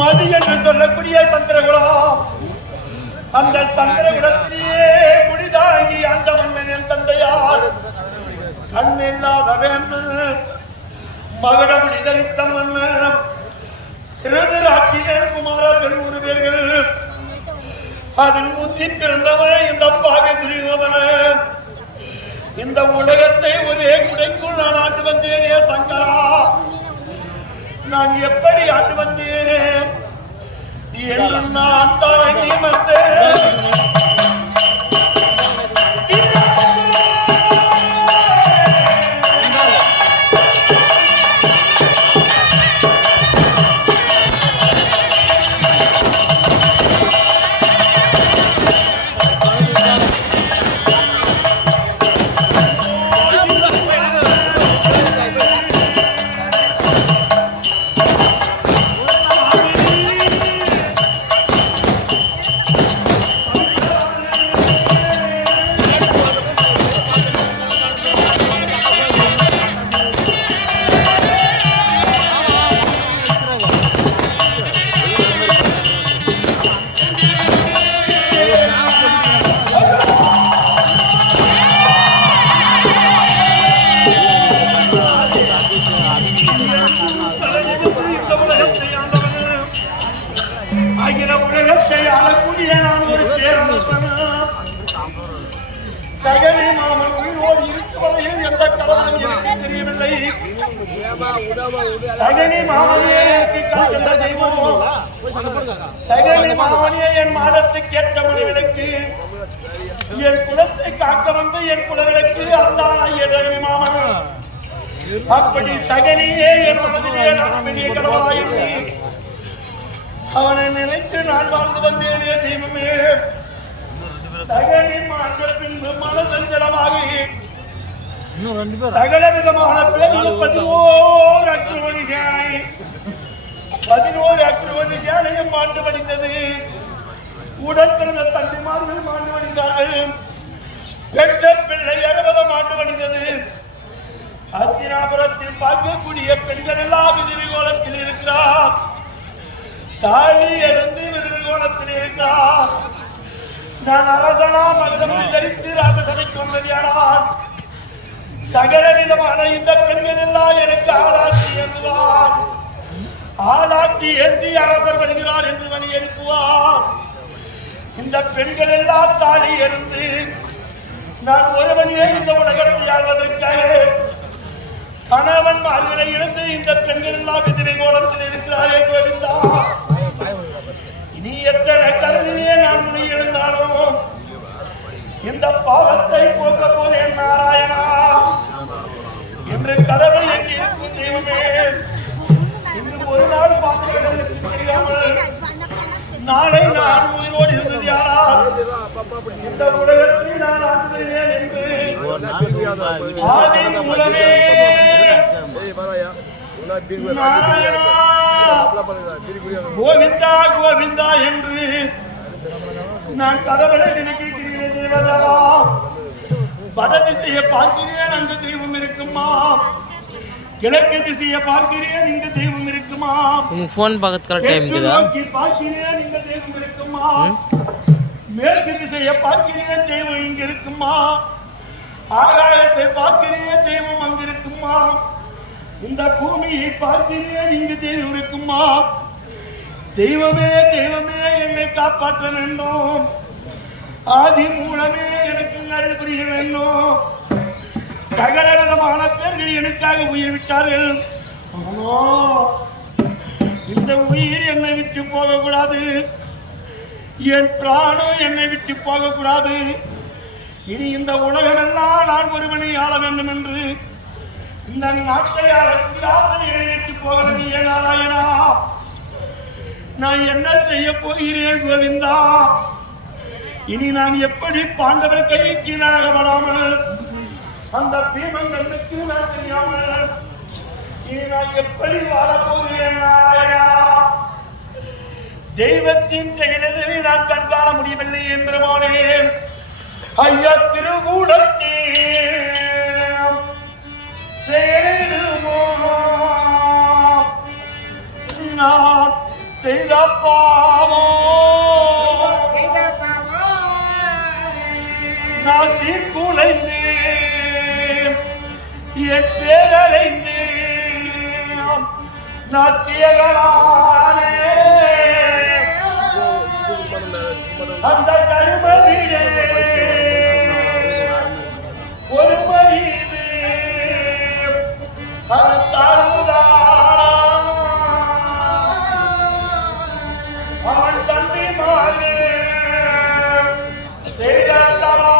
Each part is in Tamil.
மதி என்று சொல்லக்கூடிய சந்திரகுலம். அந்த சந்திரகுலத்திலேயே முடிதாகி அந்த மன்னன் தந்தையார் கண்ணில்லாதவன் மகடமுடி தரிசம் மன்னன் திருதராட்சியன் குமாரர் 100 பேர்கள். அதில் முந்தி பிறந்தவன் இந்த பாவை திருவன. இந்த உலகத்தை ஒரே குடைக்குள் நான் ஆண்டு வந்தேனே சங்கரா. நான் எப்படி ஆண்டு வந்தேன் என்று நான் தரங்கி வந்தேன். சகனி மாமனியே என் மாதத்துக்கு ஏற்ற மணிவிளக்கு என் குலத்தை காக்க வந்து என் குலவிளக்கு அந்தான மாமன். அப்படி சகனியே என் மனதிலே நான் பெரிய கடவுளாயிற்று. அவனை நினைத்து நான் வாழ்ந்து வந்தேனே தெய்வமே. சகனி மாண்ட பின்பு மனசஞ்சலமாகி சகல விதமான பேர்கள் 11 அக்ரோணி சேனை 11 அக்ரோணி சேனையும் மாண்டு வடிந்தது. உடன் பிறந்த தம்பிமார்கள் மாண்டு வடிந்தார்கள். பெற்ற பிள்ளை 60 மாண்டு வடிந்தது. அஸ்தினாபுரத்தில் பார்க்கக்கூடிய பெண்கள் எல்லாம் விதிரிகோலத்தில் இருக்கிறார். தாலி இறந்து விதிரிகோலத்தில் இருக்கிறார். நான் அரசனா மகதமொழி தரித்து ராஜசபைக்கு வந்தது. ஆனால் சகல விதமான இந்த பெண்கள் எல்லாம் எனக்கு ஆளாக்கி எழுதுவார். ஆளாக்கி எழுதி அரசர் வருகிறார் என்று மணி எழுப்புவார். இந்த பெண்கள் எல்லாம் தாலி இருந்து நான் ஒருவனையே இந்த உலகத்தில் ஆழ்வதற்காக கணவன் மார்களை இழந்து இந்த பெண்கள் எல்லாம் எதிரை கோலத்தில் இருக்கிறாரே கோவிந்தா. இனி எத்தனை கடலிலே நான் முனை இருந்தாலும் இந்த பாவத்தை போக்க போதேன் நாராயணா என்று கடவுள் எங்கே இருக்கும் தெய்வமே. இன்று ஒரு நாள் பார்த்தவர்களுக்கு தெரியாமல் நாளை நான் உயிரோடு இருந்தது யாரால் இந்த உலகத்தை நான் ஆண்டுகிறேன் என்று ஆதி மூலமே நாராயணா கோவிந்தா கோவிந்தா என்று நான் கடவுளை நினைக்கிறேன். தேவதாவா வட திசையை பார்க்கிறேன், அங்கு தெய்வம் இருக்குமா. கிழக்கு திசையை பார்க்கிறேன், இங்க தெய்வம் இருக்குமா. போன் பார்க்கற டைம் இருக்குதா? பார்க்கிறேன், இங்க தெய்வம் இருக்குமா. மேற்கு திசையை பார்க்கிறேன், தெய்வம் இங்க இருக்குமா. ஆகாயத்தை பார்க்கிறேன், தெய்வம் அங்க இருக்குமா. இந்த பூமியை பார்க்கிறேன், இங்கு தெய்வம் இருக்குமா. தெய்வமே தெய்வமே என்னை காப்பாற்ற வேண்டும். ஆதி மூலமே எனக்கு அருள் புரிய வேண்டும். சகல விதமான பேர்கள் எனக்காக உயிர் விட்டார்கள். இந்த உயிர் என்னை விட்டு போகக்கூடாது. என் பிராணம் என்னை விட்டு போகக்கூடாது. இனி இந்த உலகமெல்லாம் நான் ஒருவனை ஆள வேண்டும் என்று இந்த நாட்டை ஆளக்கூடிய ஆசை என்னை விட்டு போகிறது. ஏன் நாராயணா, நான் என்ன செய்ய போகிறேன் கோவிந்தா. இனி நான் எப்படி பாண்டவர் கைக்கு நரகப்படாமல் அந்த பீமங்களுக்கு நான் தெரியாமல் இனி நான் எப்படி வாழப்போகிறேன் நாராயணா. தெய்வத்தின் செயலதை நான் கண்காண முடியவில்லை என்பெருமானே. ஐயா திருக்கூடத்தே செயலுமோ நான் செய்த பாவம் நான் சீர்குலைந்து என் பேரலைந்து நான் தியகலானே அந்த கருமவிடே ஒரு மனிது அது தருதானா அவன் தம்பி மாறு செய்தவா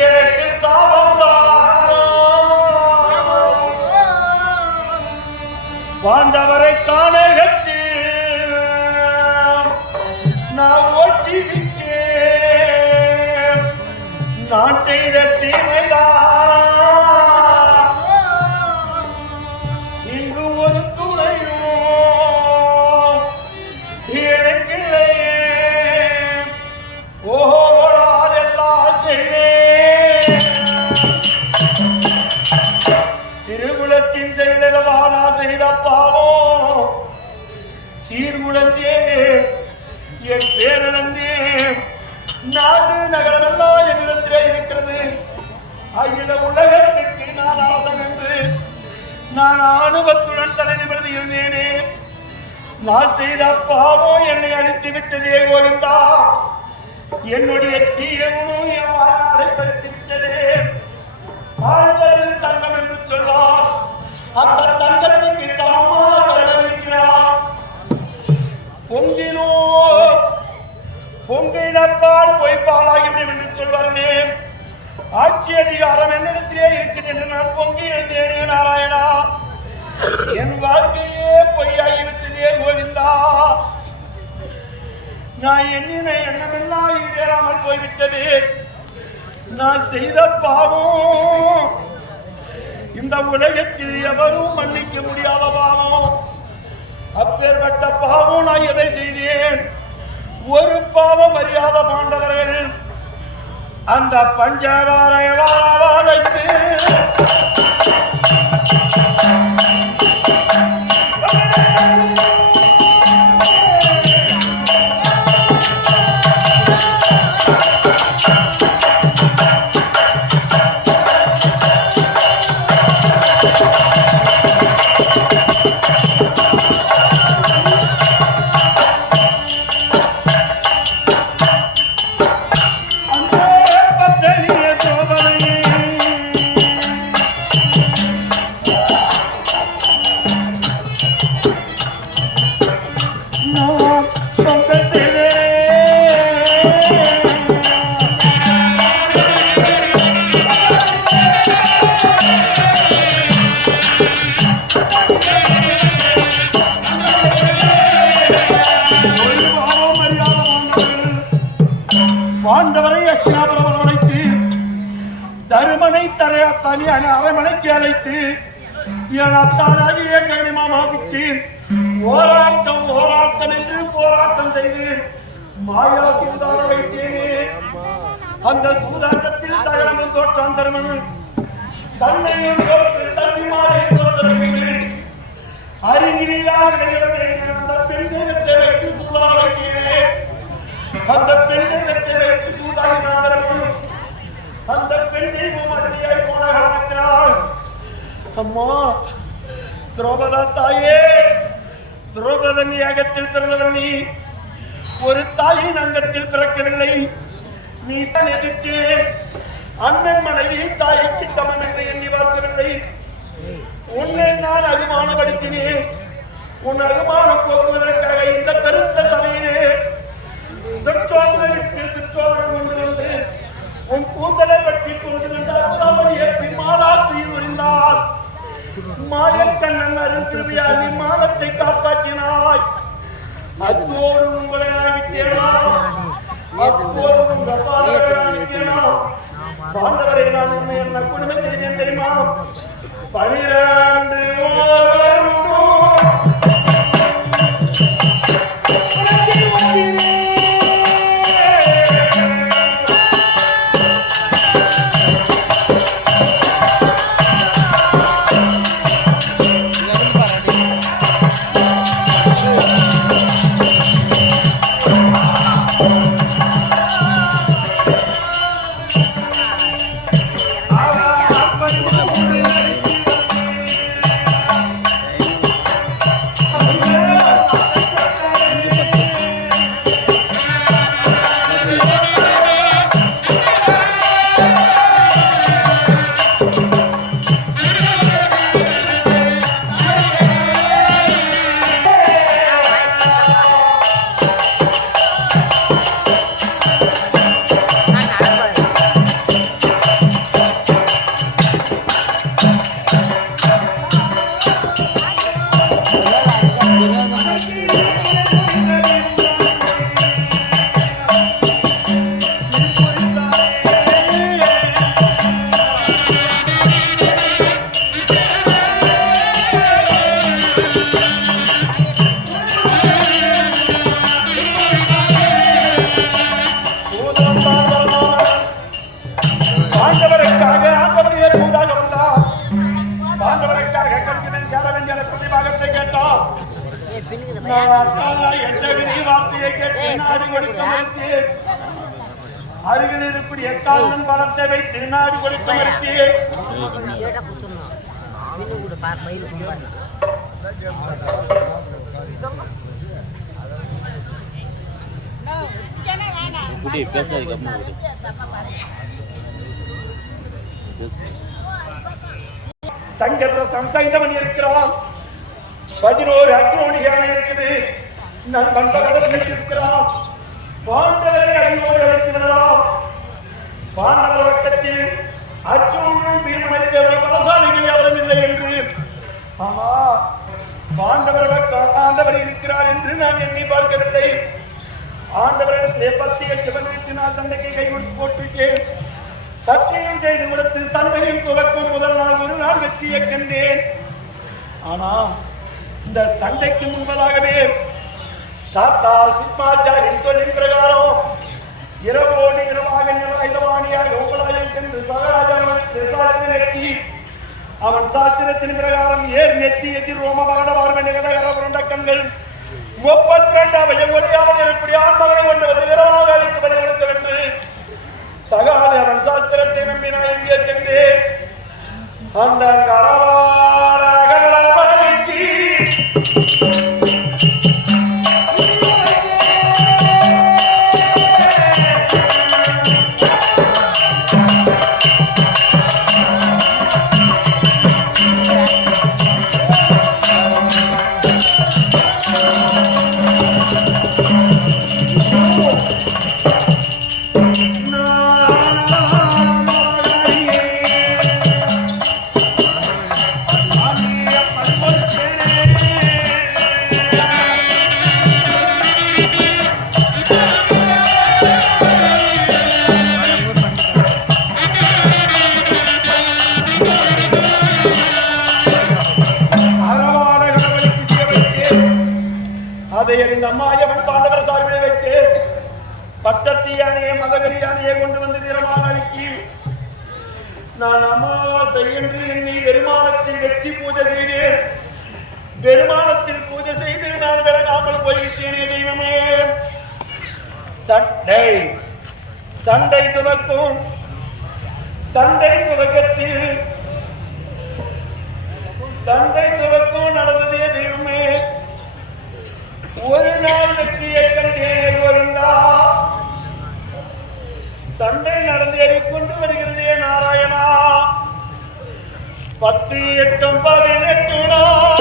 எனக்கு பாண்டவரை காணகத்தில் நான் ஓட்டிவிட்டேன் நான் செய்த தீமைதான் இங்கு ஒரு துணையும் எனக்கு இல்லையே ஓஹோடாதெல்லாம் செய்தேன் திருகுலத்தின் செய்தவானா செய்த பாவம் சீர்குலந்தே என் பேரனந்தே நாடு நகரமெல்லாம் என்னிடத்திலே இருக்கிறது அகில உலகத்திற்கு நான் அரசன் என்று நான் அனுபவத்துடன் தலை நிமிர்ந்து இருந்தேனே நான் செய்த பாவம் என்னை அழித்து விட்டதே கோவிந்தா என்னுடைய தீய உணவு என் வாழ்நாளை பறித்து விட்டதே வாழ்வது தங்கம் என்று சொல்வார் அந்த தங்கத்துக்கு சமமா தரவிருக்கிறார் பொங்கினோ பொங்கினப்பால் பொய்ப்பாலாகிவிடும் என்று சொல்வார்களே ஆட்சி அதிகாரம் என்னிடத்திலே இருக்குது என்று நான் பொங்கி எழுந்தேனே நாராயணா என் வாழ்க்கையே பொய்யாகிவிட்டதே கோவிந்தா நான் எண்ணின எண்ணமெல்லாம் ஈடேறாமல் போய்விட்டது நான் செய்த பாவம் இந்த உலகத்தில் எவரும் மன்னிக்க முடியாத பாவம் அப்பேற்பட்ட பாவம் நான் எதை செய்தேன் ஒரு பாவம் அறியாத பாண்டவர்கள் அந்த பஞ்சவாரை வாழைத்து பாண்டவரை அஸ்தினாபுரம் அரவணைத்து தருமனை தனி அரமனைக்கு அழைத்து என் அத்தானாகிய கனிமாமாவுக்கு ஓராட்டம் என்று போராட்டம் செய்து மாயா சூதாட வைத்தேனே அந்த சூதாட்டத்தில் சகலமும் தோற்றான் தருமன் தன்னையும் தன்னிமாரை தோற்று அருகிலாக அந்த பெண்களை வைத்து சூதாட வைத்தேனே அந்த பெண்ணை வெற்றி வைத்து சூதாடினான் தருமன் அந்த பெண்ணை மதுரையாய் போன காரணத்தினால் அம்மா திரௌபதா தாயே திரௌபத தன் ஏகத்தில் பிறந்தவள் நீ. ஒரு தாயின் அங்கத்தில் பிறக்கவில்லை. நீ தான் எதிர்த்து அண்ணன் மனைவி தாய்க்கு சமம் என்று எண்ணி பார்க்கவில்லை. உன்னை நான் அபிமானப்படுத்தினேன். உன் அபிமானம் போக்குவதற்காக இந்த பெருத்த சபையிலே துச்சோதனை விட்டு துச்சோதனம் கொண்டு வந்து உன் கூந்தலை பற்றி கொண்டு வந்தார். மாலாத்தியில் உரிந்தார். மாயக்கண்ணன் அருள் திருவிழா நீ மானத்தை காப்பாற்றினாய். அத்தோடு உங்களை நான் விட்டேனா? அப்போது உங்கள் பாண்டவரை நான் விட்டேனா? பாண்டவரை நான் உண்மை என்ன கொடுமை செய்தேன் தெரியுமா? 12 அருகில் இருப்படி எக்காலம் பலத்தை வைத்து நாடு கொடுத்து மறுத்தேன். தங்கத்தை சம்சாய்ந்தவன் இருக்கிறான். 11 அக்ரோணி யானை இருக்குது. நான் பண்டவர்கள் இருக்கிறான். பாண்டவரை அடியோடு அழைத்து விடலாம். பாண்டவர் பக்கத்தில் அர்ஜுனன் பீமனை தவிர பலசாலிகள் எவரும் இல்லை என்று. ஆமா, ஆண்டவர் இருக்கிறார் என்று நான் எண்ணி பார்க்கவில்லை. ஆண்டவரிடத்திலே 10 பதினெட்டு நாள் சண்டைக்கு கை கொடுத்து போட்டிருக்கேன். சத்தியம் செய்து கொடுத்து சண்டையின் துவக்கும் முதல் நாள் ஒரு நாள் வெற்றியை கண்டேன். ஆனா இந்த சண்டைக்கு முன்பதாகவே சாத்தால் பத்மாச்சாரின் சொல்லின் பிரகாரம் இரவோடு இரவாக நிர்வாகிதவாணியாக உங்களாலே சென்று சகராஜாவிற்கு சாத்திர நெத்தி அவன் சாத்திரத்தின் பிரகாரம் ஏர் நெத்தி எதிர் ரோம மகனவார்வ நிகழகர புரண்ட கண்கள் 32 வயது ஒரேயாவது எப்படி ஆண்மகனை கொண்டு வந்து விரவாக அளித்து பணி கொடுக்க வென்று சகாத அவன் சாஸ்திரத்தை நம்பினா எங்கே சென்று அந்த கரவாள அகலவனுக்கு அம்மாயவன் பாண்டவர் சார்பில் வைத்து பக்கத்து யானையை மதகரி யானையை கொண்டு வந்து நிறமாக அனுப்பி நான் அமாவாசை என்று எண்ணி பெருமானத்தில் வெற்றி பூஜை செய்தேன். பெருமானத்தில் பூஜை செய்து நான் விலகாமல் போய்விட்டேனே தெய்வமே. சண்டை துவக்கும். சண்டை துவக்கத்தில் நடந்ததே தெய்வமே. 10 8 18 நாள்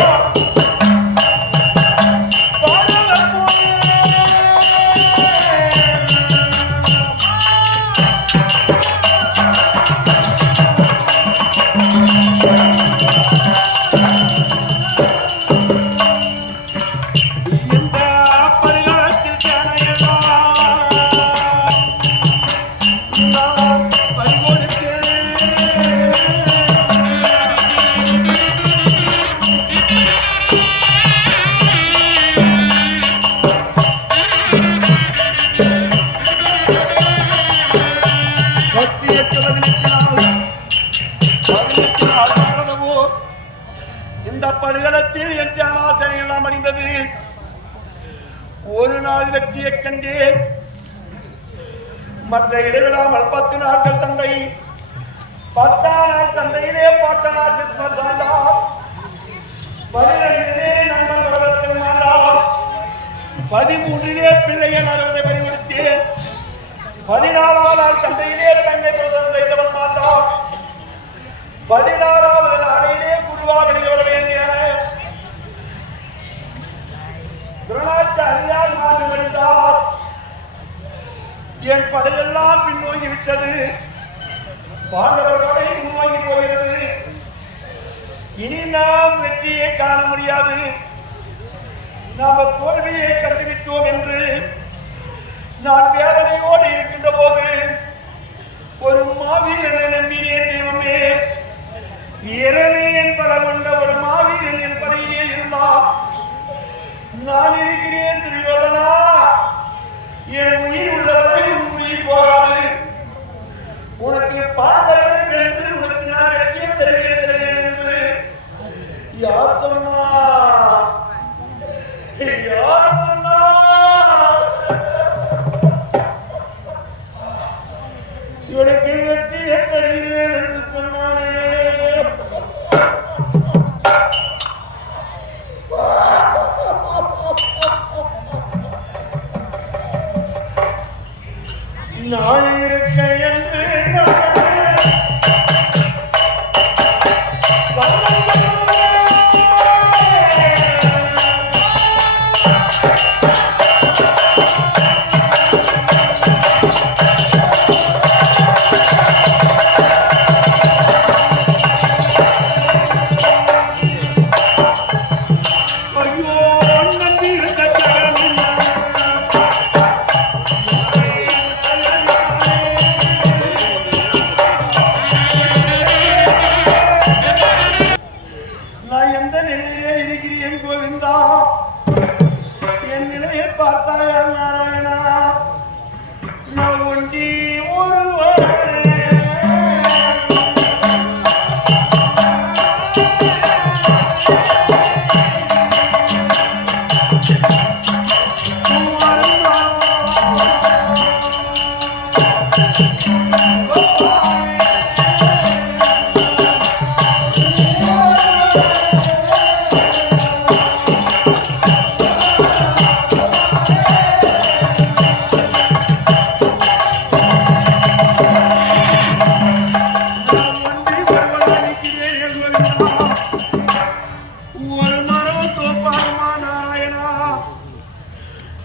இந்த படுகளத்தில் என் ஆசனை எல்லாம் அடைந்தது. ஒரு நாள் வெற்றியை கண்டேன். மற்ற இடைவிடாமல் 10 நாட்கள் சண்டை. 10ஆம் நாள் சண்டையிலே பாட்டனார் கிறிஸ்மஸ் ஆண்டார். 12 நண்பன் படத்தில் மாண்டார். 13 பிள்ளையன் 60 பறிகொடுத்தேன். 14ஆம் நாள் சண்டையிலே தங்கை பிரதம் செய்தவன் மாண்டார். 16ஆவது நாளையிலே குருவாக வர வேண்டிய துரோணாச்சாரியார் மாற்றிவிட்டார். என் படையெல்லாம் பின்னோங்கி விட்டது. பாண்டவர் படை முன்னோங்கி போகிறது. இனி நாம் வெற்றியை காண முடியாது. நாம் தோல்வியை கண்டுவிட்டோம் என்று நான் வேதனையோடு இருக்கின்ற போது ஒரு மாவீரனை நம்பினேன். தெய்வமே, இரணேன் பல கொண்ட ஒரு மாவீரன் என் படையிலே இருந்தார். நான் இருக்கிறேன் துரியோதனா. என் உயிர் உள்ளவரை உன் உயிர் போகாது. உனக்கு பார்த்தவரை வென்று உனக்கு நான் வெற்றியை தருவேன் என்று யார் சொன்னார்? யார் சொன்னார்? இவனுக்கு வெற்றியை தருகிறேன் என்று சொன்னானே. நான் இருக்க என்று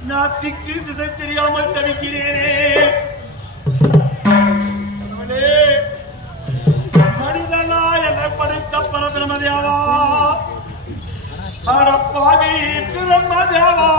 நாத்திக்கு திசை தெரியாமல் தவிக்கிறேனே. மனிதனா என படைத்த பரபிரமதேவா, அடப்பாவி பிரம்மதேவா,